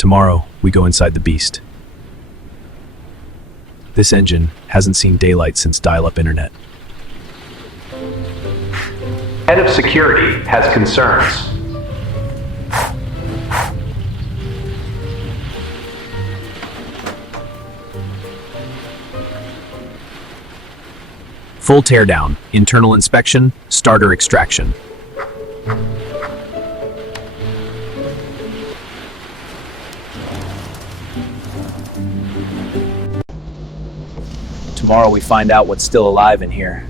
Tomorrow, we go inside the beast. This engine hasn't seen daylight since dial-up internet. Head of security has concerns. Full teardown, internal inspection, starter extraction. Tomorrow we find out what's still alive in here.